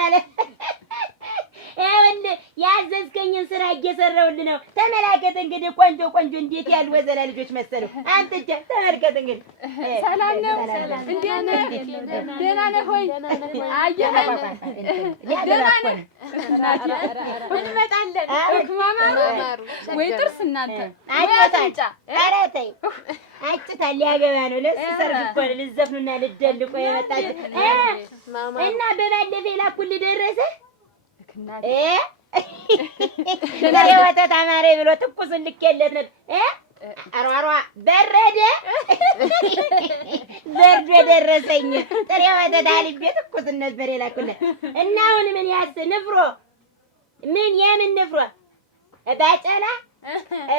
ባለ ይኸውልህ ያዘዝከኝን ስራ እየሰራሁልህ ነው። ተመላከት እንግዲህ ቆንጆ ቆንጆ እንዴት ያሉ ወዘላ ልጆች መሰሉ። አንተ ተመልከት እንግዲህ። ሰላም ነው። እንዴት ነህ? ደህና ነህ ሆይ? አየኸኝ? ደህና ነህ? እንመጣለን። ማማሩ ወይ ጥርስ እናንተ አይጣጣ አረተይ አይጥታል ሊያገባ ነው። ለእሱ ሰርግ እኮ ነው። ልዘፍኑና ልደልቆ የመጣችሁ እና በባለፈ ላኩልህ ደረሰ በሬ ወተት አማረኝ ብሎ ትኩሱን ልኬለት ነበር። አሯሯ በረደ በርዶ ደረሰኝ። ጥሬ ወተት አልቤ ትኩሱን ነበር የላኩልህ እና አሁን ምን ያስ ንፍሮ ምን የምን ንፍሮ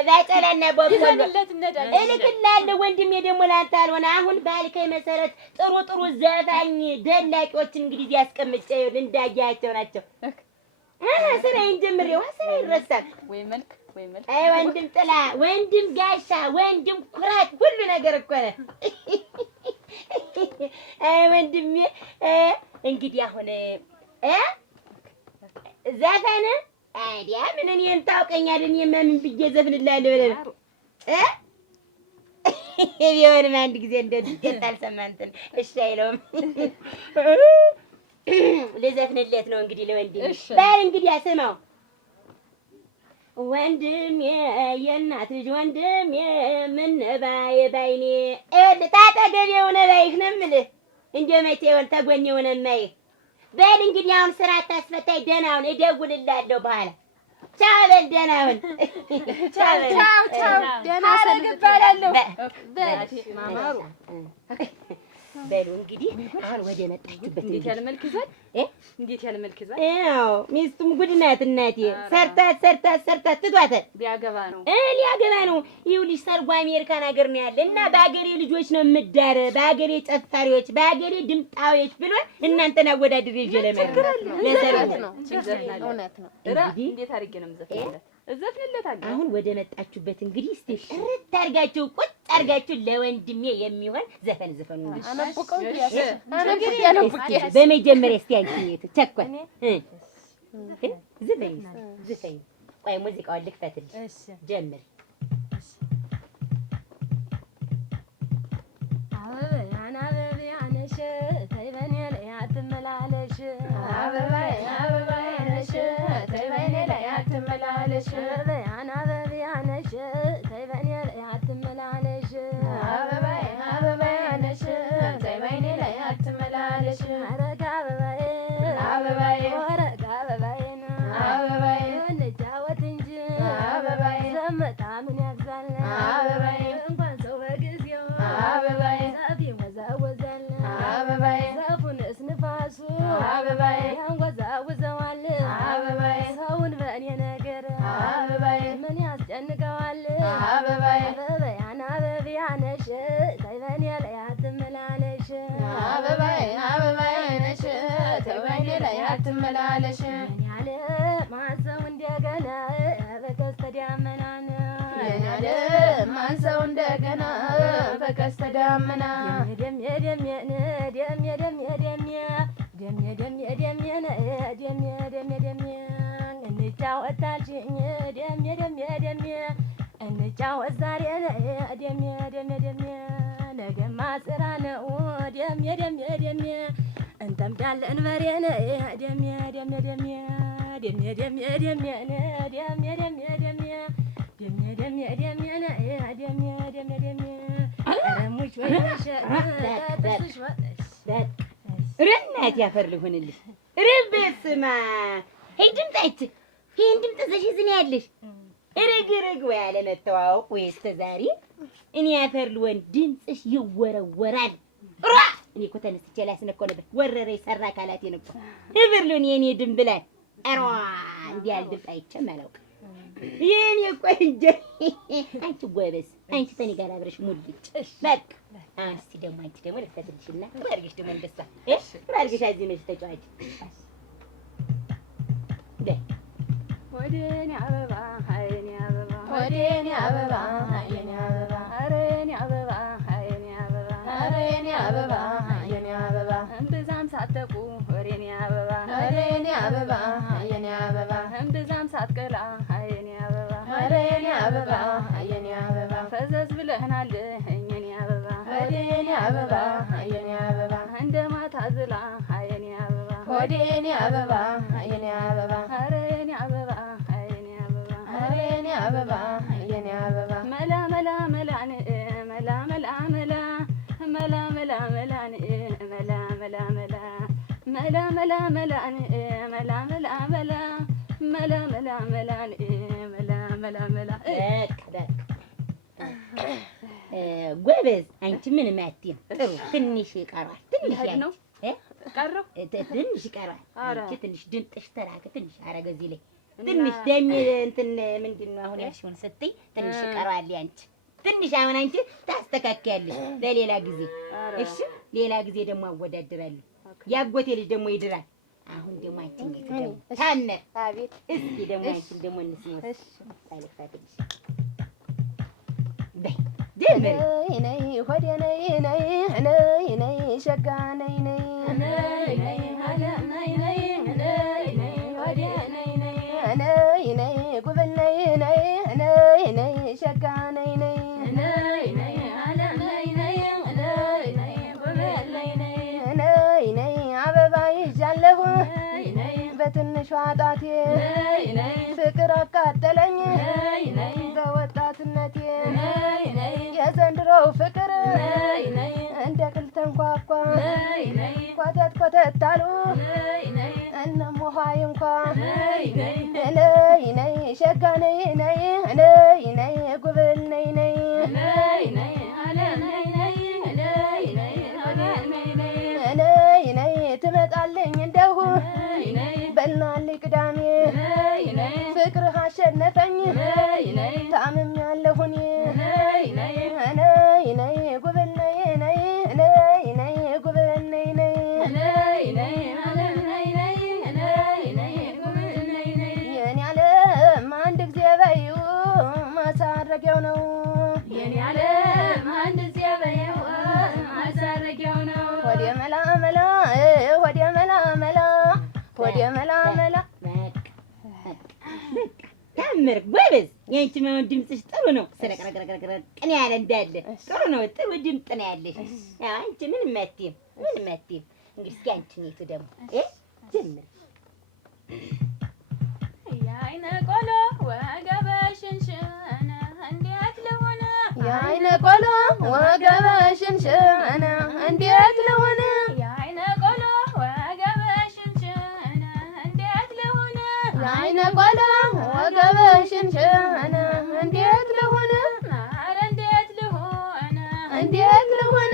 ባጨላና ቦቆሎ እልክልሃለሁ ወንድሜ። ደግሞ ላንተ አልሆነ አሁን ባልከኝ መሰረት ጥሩ ጥሩ ዘፋኝ ደላቂዎች እንግዲህ ያስቀምጬ እንዳያቸው ናቸው። ስራዬን ጀምሬዋ ስራ ይረሳል ወይ መልክ ወይ መልክ። አይ ወንድም ጥላ፣ ወንድም ጋሻ፣ ወንድም ኩራት ሁሉ ነገር እኮ ነው። አይ ወንድሜ እንግዲህ አሁን ዘፈን አይዲያ ምን እኔን ታውቀኛለህ? እኔማ ምን ብዬ ዘፍንልሃለሁ ብለህ ነው ቢሆንም አንድ ጊዜ እንደዚህ አልሰማህ እንትን እሺ አይለውም። ልዘፍንለት ነው እንግዲህ ለወንድሜ። በል እንግዲህ ስማው ወንድሜ፣ የእናት ልጅ ወንድሜ፣ ምን ባይ ባይኔ ይኸውልህ ታጠገቤ ሆነ ባይህ ነው የምልህ እንደ መቼ ይሆን ተጎኔ ሆነ የማይህ። በል እንግዲህ አሁን ስራ አታስፈታኝ። ደህና ሁን፣ እደውልልሃለሁ በኋላ። ቻው በል ደህና ሁን። ቻው ቻው። ደህና ሰንብት እባላለሁ። ማማሩ በሉ እንግዲህ አሁን ወደ መጣችበት። እንዴት ያለ መልክ ይዟል! እንዴት ያለ መልክ ይዟል! ያው ሚስቱም ጉድ ናት እናቴ። ሰርታት ትቷታል። ሊያገባ ነው ሊያገባ ነው። ይኸውልሽ ሰርጉ አሜሪካን ሀገር ነው ያለ እና በሀገሬ ልጆች ነው የምዳረ፣ በሀገሬ ጨፋሪዎች፣ በሀገሬ ድምጣዊዎች ብሎ እናንተን አወዳድሬ ይዤ ለሰርጉ ነው። እውነት ነው። እንዴት አድርጌ ነው የምዘፍንለት? እዘፍንለታለሁ። አሁን ወደ መጣችሁበት እንግዲህ እስቲ ጥርት አድርጋችሁ ቁጭ አድርጋችሁ ለወንድሜ የሚሆን ዘፈን ዘፈኑ። በመጀመሪያ እስቲ አንቺ ቸኮል ዝፈኝ። ቆይ ሙዚቃውን ልክፈትልሽ። ጀምር። አበባዬ ነሽ ተይ በኔ ላይ አትመላለሽ። አበባዬ ነሽ ተይ በኔ ላይ አትመላለሽ። አበባዬ ነሽ ተይ በኔ ላይ አትመላለሽ። አበባዬ ነሽ ተይ በኔ ላይ አትመላለሽ። አረጋ አበባዬ ወረጋ አበባዬ እንጫወት እንጂ አበባዬ ዘመታ ምን ያግዛል? አበባዬ እንኳን ሰው በጊዜው አበባዬ ዛፍ ይወዛወዛል። አበባዬ ዛፉንስ ንፋሱ አበባዬ ያንወዛውዘዋል። አበባዬ ሰውን በእኔ ነገር አበባዬ ምን ያስጨንቀዋል? አበባዬ አበባዬ ነሽ ተይ በኔ ላይ አትመላለሽ። አበባዬ ነሽ ተይ በኔ ላይ አትመላለሽ። ምን ያለ ማንሰው እንደገና በቀስተ ደመናን ምን ያለ ማንሰው እንደገና በቀስተ ደመና እንጫወታልሽኝ እንጫወት ዛሬ ነገማ ስራ ነው እንጠምዳለን በሬን ረናት ያፈር ልሆንልሽ ረበስማ ይሄን ድምፅ ዘሽዝን ያለሽ ረግረግ ወይ አለመተዋወቅ ወይ እስከ ዛሬ እኔ ያፈር ልሆን ድምፅሽ ይወረወራል። እኔ እኮ ተነስቼ ላስነካው ነበር። ወረረ የሰራ አካላቴን እኮ እብር ልሆን የኔ ድንብላል። ኧረ እንዲህ ያለ ድምፅ አይቼም አላውቅም። የኔ ቆንጆ አንቺ ጎበዝ፣ አንቺ ተኔ ጋር አብረሽ ሙልጭ በቃ። እስቲ ደግሞ አንቺ ደግሞ ልትፈትልሽና አድርገሽ ደግሞ እንደሳ አድርገሽ እዚህ ነሽ ተጫዋች። ወደኔ አበባ አይኔ አበባ ወደኔ አበባ አይኔ አበባ አረኔ አበባ አይኔ አበባ አረኔ አበባ አይኔ አበባ እምብዛም ሳትተቁ ወደኔ አበባ አበባ የኔ አበባ እምብዛም ሳትቀላ የኔ አበባ ኧረ የኔ አበባ የኔ አበባ ፈዘዝ ብለህናል የኔ አበባ ሆዴ የኔ አበባ የኔ አበባ እንደ ማታ ዝላ የኔ አበባ ሆዴ የኔ አበባ የኔ አበባ ኧረ የኔ አበባ የኔ አበባ ኧረ የኔ አበባ የኔ አበባ መላ መላ መላን መላ መላ መላ መላ መላ መላን መላ መላ መላ መላ መላ መላን መላ መላ መላ መላ መላ መላን መላ መላ መላ ጎበዝ። አንቺ ምንም አትይም። ጥሩ ትንሽ ይቀራል። ትንሽ ነው ቀረው ትንሽ ይቀራል። አንቺ ትንሽ ድምጥሽ ተራቀ። ትንሽ አረገ እዚህ ላይ ትንሽ ደም እንትን ምንድን ነው አሁን ያልሽውን ስትይ ትንሽ ይቀራል። ያንቺ ትንሽ አሁን አንቺ ታስተካክያለሽ ለሌላ ጊዜ። እሺ ሌላ ጊዜ ደግሞ አወዳድራለሁ። ያጎቴ ልጅ ደግሞ ይድራል። አሁን ደግሞ አንቺ እንግዲህ ታነ አቤት። እስኪ ደግሞ አንቺ ደግሞ እንስማው። እሺ ታለፋለሽ በይ ነይ ነይ ሆዴ ነይ ነይ ነይ ነይ ሸጋ ነይ ነይ ነይ ነይ ሀለ ነይ ነይ ነይ ነይ ሆዴ ነይ ነይ ነይ ነይ ጉብል ነይ ነይ ነይ ነይ ሸጋ ነይ ነይ ነይ ነይ ሀለ ነይ ነይ ነይ ነይ ጉብል ነይ ነይ ነይ ነይ አበባ ይዣለሁ በትንሿ ጣቴ ፍቅር አቃጠለኝ በወጣትነቴ የዘንድሮው ፍቅር እንደ ቅል ተንኳኳ ኮተት ኮተት አሉ እነም ውሃይ እንኳ ነይ ነይ ሸጋ ነይ ነይ ነይ ነይ ጉብል ነይ ነይ ነይ ነይ ትመጣለኝ እንደሁ በልናልኝ ቅዳሜ ፍቅርህ አሸነፈኝ ታምሜያለሁ እኔ ነይ ነይ ጉብል ነይ ነይ ነይ ነይ ጉብል ነይ ነይ የኔ ዓለም አንድ ጊዜ በይው ማሳረጊያው ነው የኔ ዓለም አንድ ጊዜ በይው ማሳረጊያው ነው ወደ መላ መላ ወደ መላ መላ ወደ መላ መላ ታምር ጎበዝ። የአንቺ ማውን ድምፅሽ ጥሩ ነው። ሰረቀረቀረቀረ ቅኔ ያለ እንዳለ ጥሩ ነው። ጥሩ ድምፅ ነው ያለሽ። አንቺ ምንም አትይም፣ ምንም አትይም። እንግዲህ እስኪ አንቺ ነይቱ ደግሞ ጀምር። የዓይነ ቆሎ ወገበሽንሽን እንዴት ልሆን የዓይነ ቆሎ ወገበሽንሽን እንዴት ልሆን የዓይነ ቆሎ ወገበሽንሽን እንዴት ልሆን የዓይነ ቆሎ ወገበሽንሽን እንዴት ልሆን ኧረ እንዴት ልሆን እንዴት ልሆን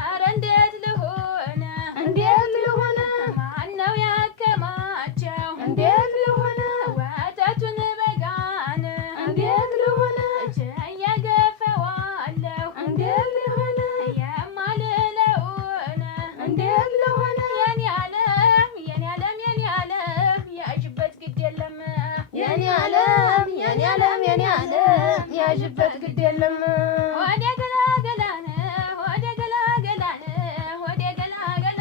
ኧረ እንዴት ልሆን እንዴት ልሆን ማነው ያከማቸው እንዴት ልሆን ወተቱን በጋን እንዴት ልሆን እየገፈዋለሁ እንዴት ልሆን የማልለውን እንዴት ልሆን የኔ ዓለም የኔ ዓለም የኔ ዓለም ያዥበት ግድ የለም የኔ ዓለም የኔ ዓለም የኔ ዓለም ያዥበት ግድ የለም ወደ ገላገላን ወደ ገላገላን ወደ ገላገላ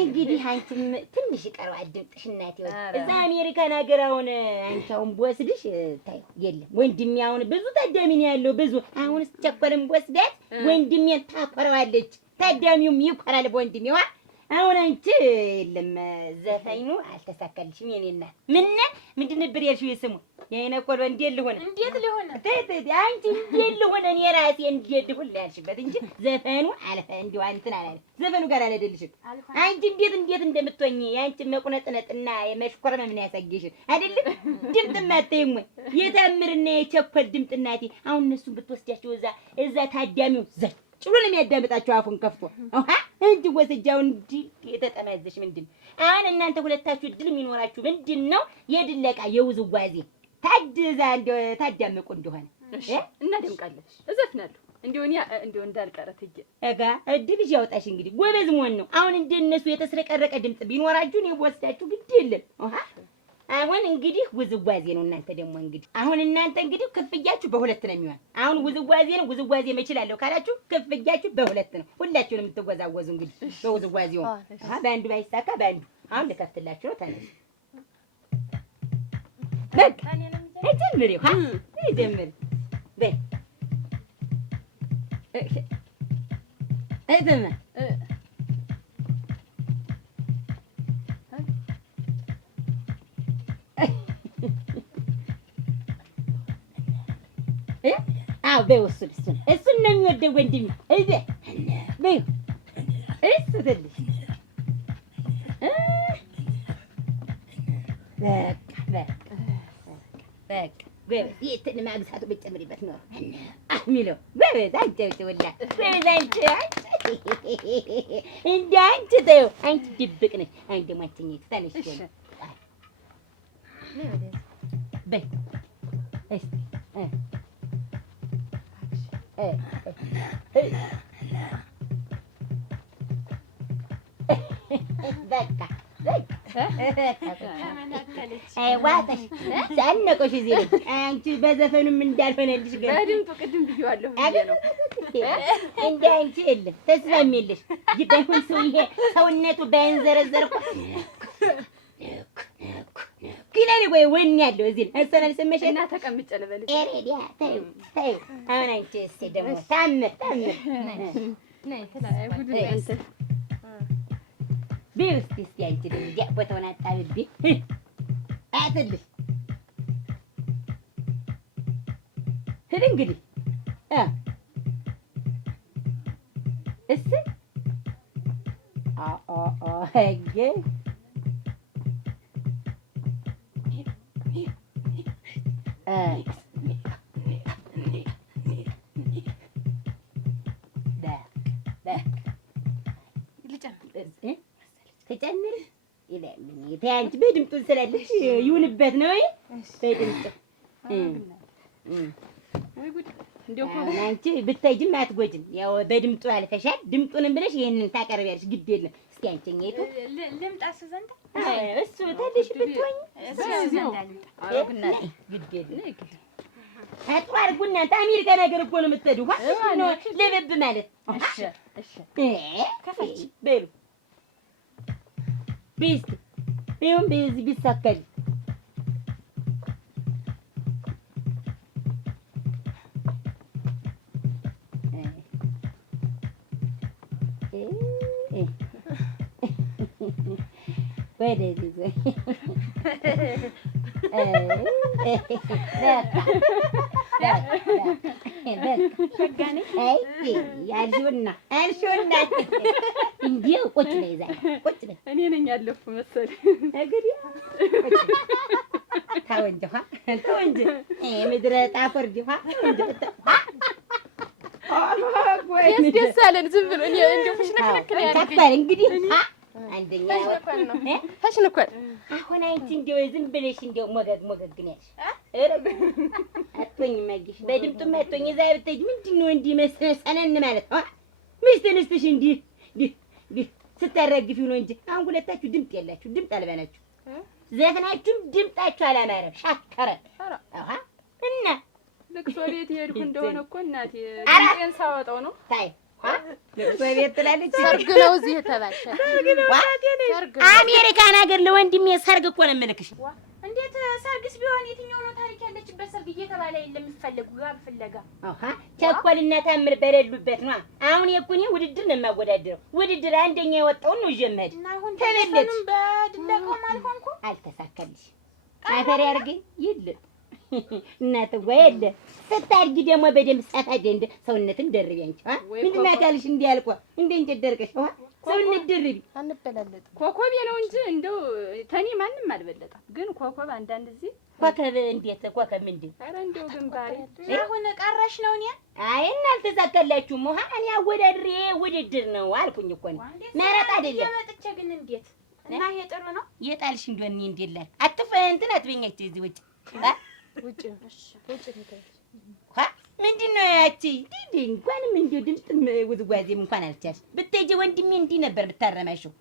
እንግዲህ አንቺም ትንሽ ይቀርባል ድምፅሽ እናቴ። እዛ አሜሪካን ሀገር አሁን አንቺ አሁን ብወስድሽ ታይ የለም ወንድሜ አሁን ብዙ ታዳሚ ነው ያለው ብዙ አሁን ቸኮልም ብወስዳት ወንድሜን ታኮረዋለች ታዳሚውም ይኮራል በወንድሜ ዋ አሁን አንቺ የለም ዘፈኑ አልተሳካልሽም የኔ እናት። ምንድን ነበር ያልሽው የስሙ የዓይነ ቆሎ እንዴት ልሆን አንቺ እንዴት ልሆን እኔ ራሴ እንዴት ልሆን ያልሽበት እንጂ ዘፈኑ አልፈ እንዲሁ እንትን አላለ ዘፈኑ ጋር አልሄደልሽም። አንቺ እንዴት እንደምትሆኚ የአንቺ መቁነጥነጥና የመሽኮርመም ምን ያሳየሽ አይደለም ድምፅ ማተይም ወይ የታምርና የቸኮል ድምፅ እናቴ። አሁን እነሱን ብትወስጃቸው እዛ ታዳሚው ጭሎ ነው የሚያዳምጣቸው አፉን ከፍቶ እንጂ ወሰጃው እንጂ የተጠማዘሽ ምንድን አሁን እናንተ ሁለታችሁ ድል የሚኖራችሁ ምንድን ነው? የድለቃ የውዝዋዜ ታድዛ እንደው ታዳምቁ እንደሆነ እሺ እናደምቃለን። እዘፍናለሁ እንደው እንዳልቀረት እጋ እድል ያውጣሽ። እንግዲህ ጎበዝ መሆን ነው። አሁን እንደነሱ የተስረቀረቀ ድምፅ ቢኖራችሁ ነው ወስዳችሁ ግድ የለም አሁን እንግዲህ ውዝዋዜ ነው። እናንተ ደግሞ እንግዲህ አሁን እናንተ እንግዲህ ክፍያችሁ በሁለት ነው የሚሆን። አሁን ውዝዋዜ ነው። ውዝዋዜ መችላለሁ ካላችሁ ክፍያችሁ በሁለት ነው። ሁላችሁንም የምትወዛወዙ እንግዲህ በውዝዋዜው በአንዱ ባይሳካ በአንዱ አሁን ልከፍትላችሁ ነው። ተነሱ በቃ ጀምሪው። ጀምሪ በይ እድማ አዎ በይው። እሱን ነው የሚወደው ወንድሜ። በይው እሱ ትልሽ በቃ የትን ማግሳቱ ብትጨምሪበት ነው የሚለው። ጎበዝ አንቺ ብትውላ ጎበዝ አንቺ እንደ አንቺ ተይው። አንቺ ድብቅ ነሽ። አንቺ ደግሞ አትኝት ተነሽ በይ እስኪ በቃ ዋጠሽ ጨነቆሽ እዚህ ላይ አንቺ በዘፈኑም እንዳልሆነልሽ በድምጡ ቅድም ብዬዋለሁ እንደ አንቺ የለም ተስፋም የለሽ። ባይሆን ሰው ይሄ ሰውነቱ ባይንዘረዘር እኮ ይላል ወይ ወን ያለው እዚህ እሰናል ሰመሸና ተቀምጬ ልበል ኤሬዲያ ተይው ተይው። አሁን አንቺ እስኪ ደግሞ ታምር ነይ ተላይ ጉድ አንተ ቢውስቲ እስኪ አንቺ ደግሞ ቦታውን አጣብቢ አትልሽ ሂድ እንግዲህ እስኪ ሄጌ ተጨምሪ ይላል። አንቺ በድምጡን ስላለሽ ይሁንበት ነው። በድምጡ አንቺ ብታይጅም አትጎጂም። ያው በድምጡ አልፈሻል። ድምጡንም ብለሽ ይሄንን ታቀርቢያለሽ። ግድ የለም። እስኪ አንቺኛይቱ ልምጣስ ዘንድ እሱ ታዲሽ ብትወኝ ግድ የለም። አጥሩ አድርጉና አሜሪካ ነገር እኮ ነው የምትሄዱ። ልብብ ማለት ከፈች በሉ ቢስት ቢሆን በዚህ ቢሳካል ወደዚህ ያልሽውና እንዲያው ቁጭ በይ እዛ ቁጭ በይ። እኔ ነኝ ያለፍኩ መሰለኝ እንግዲህ ተው እንጂ ተው እንጂ ምድረ ጣፎርጂ ደስ አለን። ዝም ብሎ እንደው ፍሽነክነክ ነው ያደረገኝ። እንግዲህ አንደኛ ፈሽነኳል። አሁን አንቺ እንደው ዝም ብለሽ እንደው ሞገግ ነው ያልሽ። አትሆኝም አየሽ፣ በድምጡም አትሆኝ። እዛ ብትሄጂ ምንድን ነው እንዲህ መሰነን ማለት ሚስት ንስትሽ እንዲህ ስታረግፊው ነው እንጂ አሁን ሁለታችሁ ድምጥ የላችሁ፣ ድምጥ አልባ ናችሁ። ዘፍናችሁም ድምጣችሁ አላማረም፣ ሻከረ እና ልቅሶ ቤት የሄድኩ እንደሆነ እኮ እናቴ ድምጤን ሳወጣው ነው። ታይ ልቅሶ ቤት ትላለች። ሰርግ ነው እዚህ የተባልሽ? አሜሪካን ሀገር ለወንድሜ ሰርግ እኮ ነው የምልክሽ። እንዴት ሰርግስ ቢሆን የትኛው ነው ታሪክ ያለችበት ሰርግ እየተባለ የለም የሚፈለጉ ጋር ፍለጋ? ቸኮልና ታምር በሌሉበት ነው። አሁን የኩኒ ውድድር ነው የማወዳደረው። ውድድር አንደኛ የወጣውን ነው ይዤ የምሄድ። እና አሁን ተመለስኩ በድለቀው አልሆንኩ። አልተሳካልሽ። አፈር ያርገኝ ይል እናትዋ የለ ስታድጊ ደግሞ በደምብ ጻፋ ደንደ ሰውነትን ደርቢ አንቺ ምንድን ነው አካልሽ እንዲያልቆ እንደ እንጨት ደርቀሽ ሰውነት ደርቢ አንበላለጥ ኮኮብ የለው እንጂ እንደው ተኔ ማንም አልበለጠም። ግን ኮኮብ አንዳንድ ጊዜ ኮከብ እንዴት ኮከብ ምንድን ኧረ እንደው ግንባሬ አሁን ቀረሽ ነው። እኔ አይ እና አልተሳካላችሁም። እኔ አወዳድሬ ውድድር ነው አልኩኝ እኮ ነው መረጥ አይደለም። የመጥቼ ግን እንዴት እና ይሄ ጥሩ ነው የጣልሽ እንደሆነ እንዴላል አትፈንትን አትበኛች እዚህ ውጭ ውጭ ምንድን ነው ያቺ እንኳንም እንዲሁ ድምፅ ውዝዋዜም እንኳን አልቻልሽ። ብትሄጂ ወንድሜ እንዲህ ነበር ብታረማሽው።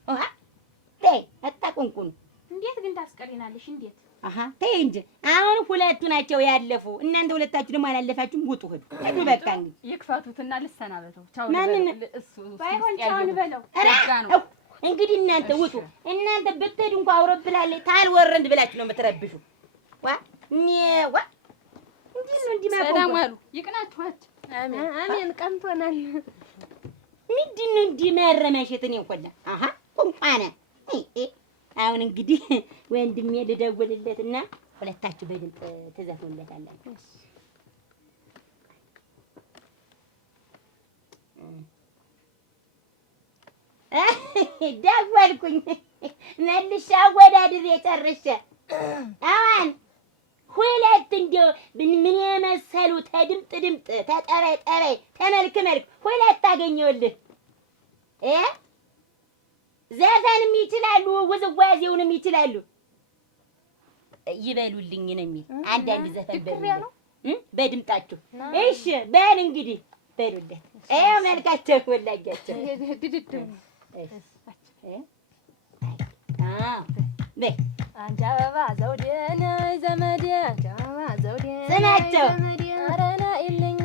ተይ አታቆንቁኑ። እንዴት ግን ታስቀሪናለሽ? እንዴት አሃ ተይ እንጂ አሁን ሁለቱ ናቸው ያለፉ። እናንተ ሁለታችሁ ደግሞ አላለፋችሁም። ውጡ ሂዱ በቃ እንግዲህ ይክፈቱትና ልሰናበተው። ቻው እሱ ባይሆን ቻው እንበለው። እንግዲህ እናንተ ውጡ። እናንተ ብትሄዱ እንኳን አውሮፕላን ላይ ታልወረድ ብላችሁ ነው የምትረብሹ። ዋ እንዲህ ነው እንዲህ ማለት ሰላም ዋሉ። ይቅናችኋችሁ። አሜን ቀንቶናል። ምንድን ነው እንዲህ መረማሸት? እኔን ኮላ አሃ ቁንቋና አሁን እንግዲህ ወንድሜ ልደውልለትና ሁለታችሁ በድምፅ ትዘፍኑለታላችሁ። ደወልኩኝ መልሼ አወዳድሬ ጨርሼ አሁን ሁለት እንደው ምን የመሰሉ ተድምጥ ድምጥ ተጠበይ ጠበይ ተመልክ መልክ ሁለት አገኘሁልህ። ዘፈንም ይችላሉ ውዝዋዜውንም ይችላሉ። ይበሉልኝ ነው የሚል አንዳንድ ዘፈን በድምጣችሁ። እሺ በል እንግዲህ በሉለት። ይኸው መልካቸው ወላጃቸው በይ አንቺ አበባ ዘውዴ ነይ ዘመዴ አንቺ አበባ ዘውዴ ስማቸው ኧረ ነይልኝ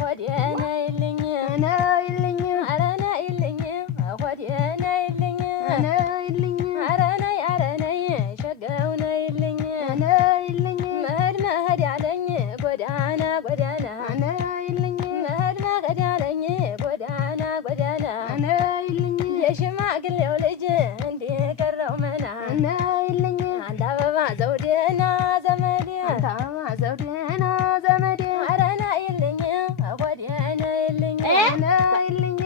ሆዴ ነይልኝ ነይልኝ ኧረ ነይልኝ ሆዴ ነይልኝ ነይልኝ ኧረ ነይ ሸገው ነይልኝ ነይልኝ መሄድ መሄድ ያለኝ ጎዳና ጎዳና ነይልኝ መሄድ መሄድ ያለኝ ጎዳና ጎዳና ነይልኝ የሽማግሌው ልጅ እንዲህ ቀረው መና ነይልኝ አንተ አበባ ዘውዴና ዘመዴ አንተ አበባ ዘውዴና ዘመዴ ኧረ ነይልኝ ሆዴ ነይልኝ ነይልኝ።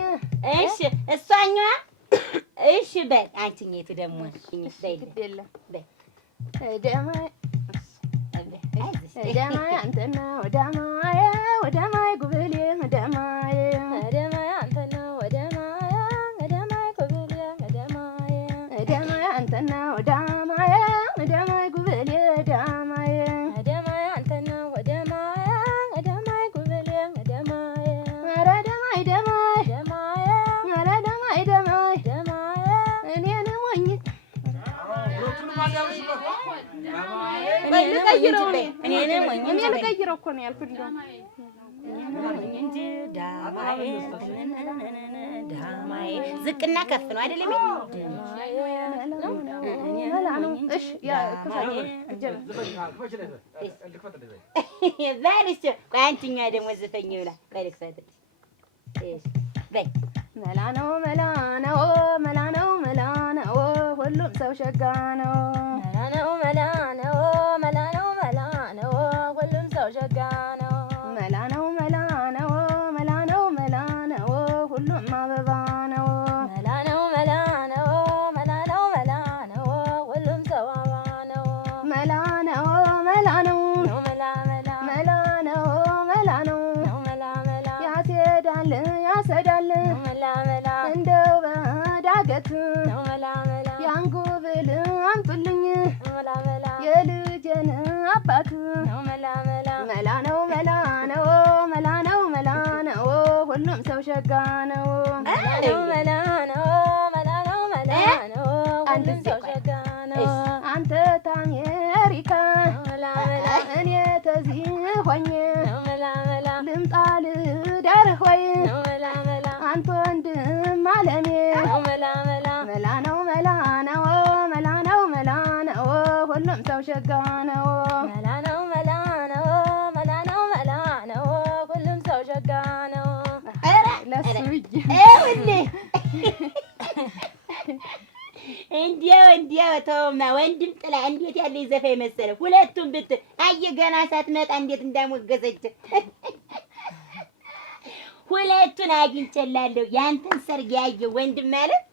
እሺ እሷኛዋ እሺ በል አንቺኛይቱ ደግሞ ደማዬ አንተና ወደማዬ ወደማዬ ጉብሌ ወደማዬ ደማዬ አንተና ወደማዬ ወደማዬ ጉብሌ ወደማዬ ደማዬ አንተና ወደማዬ ወደማዬ ጉብሌ ወደማዬ ደማዬ አንተና ወደማዬ ወደማዬ ጉብሌ ወደማዬ ኧረ ደማዬ ደማዬ ደማዬ ኧረ ደማዬ ደማዬ ደማዬ እኔን ሞኝ እኔ ልቀይረው እኮ ነው ያልኩት። ዳማዬ ዝቅና ከፍ ነው አይደለም? በልሽ ቆይ አንቺኛ ደግሞ ዝፈኝ ብላ በልክፈት በይ መላ ነው መላ ነው መላ ነው መላ ነው ሁሉም ሰው ሸጋ ነው። መላ ነው መላ ነው መላ ነው መላ ነው ሁሉም ሰው ሸጋ ነው። መላ ነው መላ ነው መላ ነው መላ ነው ሁሉም አበባ ነው። መላ ነው መላ ነው መላ ነው መላ ነው ሁሉም ሰው አበባ ነው። መላ ነው መላ ነው መላ መላ መላ ነው መላ ነው መላ መላ ያስሄዳል ያሰዳል እንደው በዳገት ያንጉብል አምጡልኝ የልጄን አባት መላ ነው መላ ነው መላ ነው መላ ነው ሁሉም ሰው ሸጋ ነው። መላ ነው መላ ነው መላ ነው ሁሉም ሰው ሸጋ ነው። አንተ ታሜሪካ እኔ ተዚህ ሆኜ ልምጣ ልዳርህ ወይ አንተ ወንድም አለሜ መላ ነው መላ ነው መላ ነው መላ ነው ሁሉም ሰው ሸጋ ነው። መላ ነው መላ ነው መላ ነው መላ ነው ሁሉም ሰው ሸጋ ነው። ለሱ እንዲያው ተውማ ወንድም ጥላ እንዴት ያለ ዘፈን መሰለ። ሁለቱም ብትል አየህ ገና ሳትመጣ እንዴት እንዳሞገሰች ሁለቱን አግኝቼላለሁ። ያንተን ሰርግ ያየው ወንድም ማለት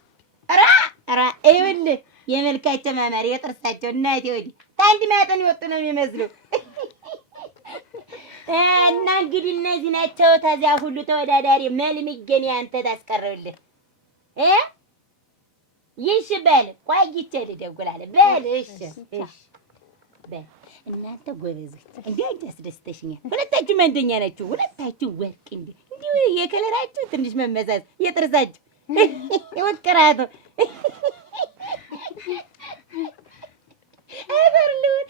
ራ ይኸውልህ የመልካቸው ማማር የጥርሳቸው እናቴ ወዲህ ታንድ ማጠን ይወጡ ነው የሚመስለው። እና እንግዲህ እነዚህ ናቸው። ተዚያ ሁሉ ተወዳዳሪ መልምጌን ያንተ ታስቀረውልህ ይሽ በል ቆይቼ ልደውላለሁ። በል እሺ በል እናንተ ጎበዞች እንዴ አስደስተሽኛል። ሁለታችሁም አንደኛ ናችሁ። ሁለታችሁ ወርቅ እንዲሁ የከለራችሁ ትንሽ መመሳሰል የጥርሳችሁ ወቅራቱ አፈርልውን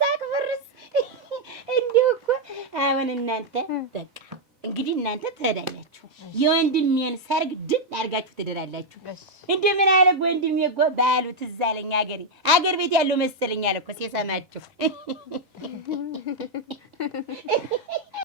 ሳቅ ፍርስ እንዲሁ እኮ አሁን እናንተ በቃ እንግዲህ እናንተ ትሄዳላችሁ። የወንድሜን ሰርግ ድል አድርጋችሁ ትደራላችሁ። እንደምን አለ ወንድሜ እኮ ባሉ ትዝ አለኝ። አገር ቤት ያለው መሰለኝ አለ እኮ ሲሰማችሁ